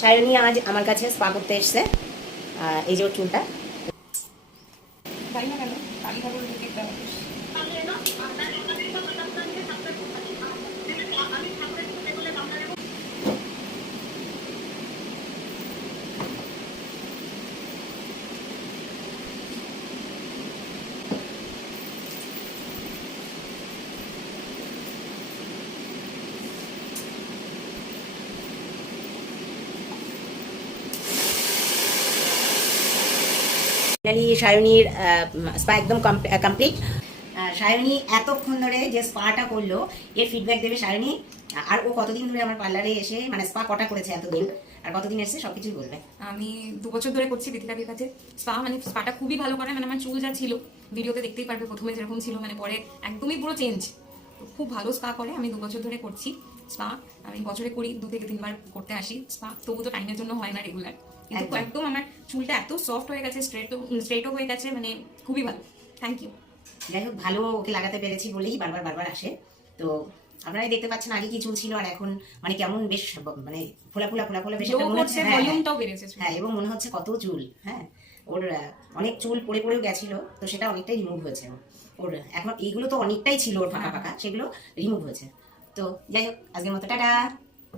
সায়নী আজ আমার কাছে স্পা করতে এসছে। এই যে ওর চুলটা ফাইনালি সায়নীর স্পা একদম কমপ্লিট। সায়নী এতক্ষণ ধরে যে স্পাটা করলো এর ফিডব্যাক দেবে সায়নী। আর ও কতদিন ধরে আমার পার্লারে এসে মানে স্পা কটা করেছে এতদিন আর কতদিন এসেছে সবকিছুই বলবে। আমি 2 বছর ধরে করছি বিথিকাদির কাছে স্পা। মানে স্পাটা খুবই ভালো করে, মানে আমার চুল যা ছিল ভিডিওতে দেখতেই পারবে, প্রথমে যেরকম ছিল মানে পরে একদমই পুরো চেঞ্জ। খুব ভালো স্পা করে। আমি 2 বছর ধরে করছি স্পা। আমি বছরে করি 2 থেকে 3 বার করতে আসি স্পা, তবু তো টাইমের জন্য হয় না রেগুলার। কিন্তু একদম আমার চুলটা এত সফট হয়ে গেছে, স্ট্রেটও হয়ে গেছে, মানে খুবই ভালো। Thank you. যাই হোক, ভালো ওকে লাগাতে পেরেছি বলেই বারবার আসে। তো আপনারাই দেখতে পাচ্ছেন আগে কি চুল ছিল আর এখন মানে কেমন বেশ মানে ফোলা বেশ একটা মনে হচ্ছে। হ্যাঁ, এবং মনে হচ্ছে কত চুল। হ্যাঁ, ওর অনেক চুল পড়েও গেছিল, তো সেটা অনেকটাই রিমুভ হয়েছে। ওর এখন এইগুলো তো অনেকটাই ছিল ওর ফাঁকা সেগুলো রিমুভ হয়েছে। তো যাই হোক, আজকের মতো টাটা।